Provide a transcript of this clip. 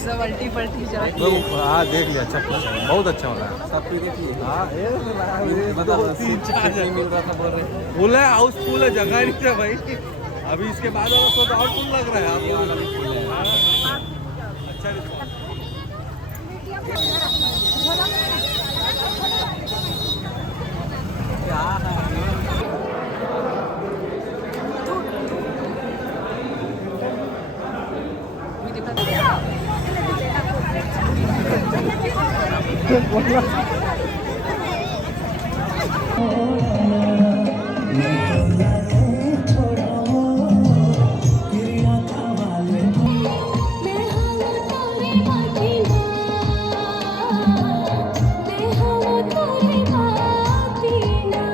सब अल्टी पल्टी हाँ देख लिया, अच्छा बहुत अच्छा हो रहा है। सब पी देखिए। हाँ मतलब 3-4 मिल रहा था, बोल रहे फुल है, हाउसफुल है, जगह नहीं है भाई। अभी इसके बाद तो और फुल लग रहा है आपको। अच्छा क्या है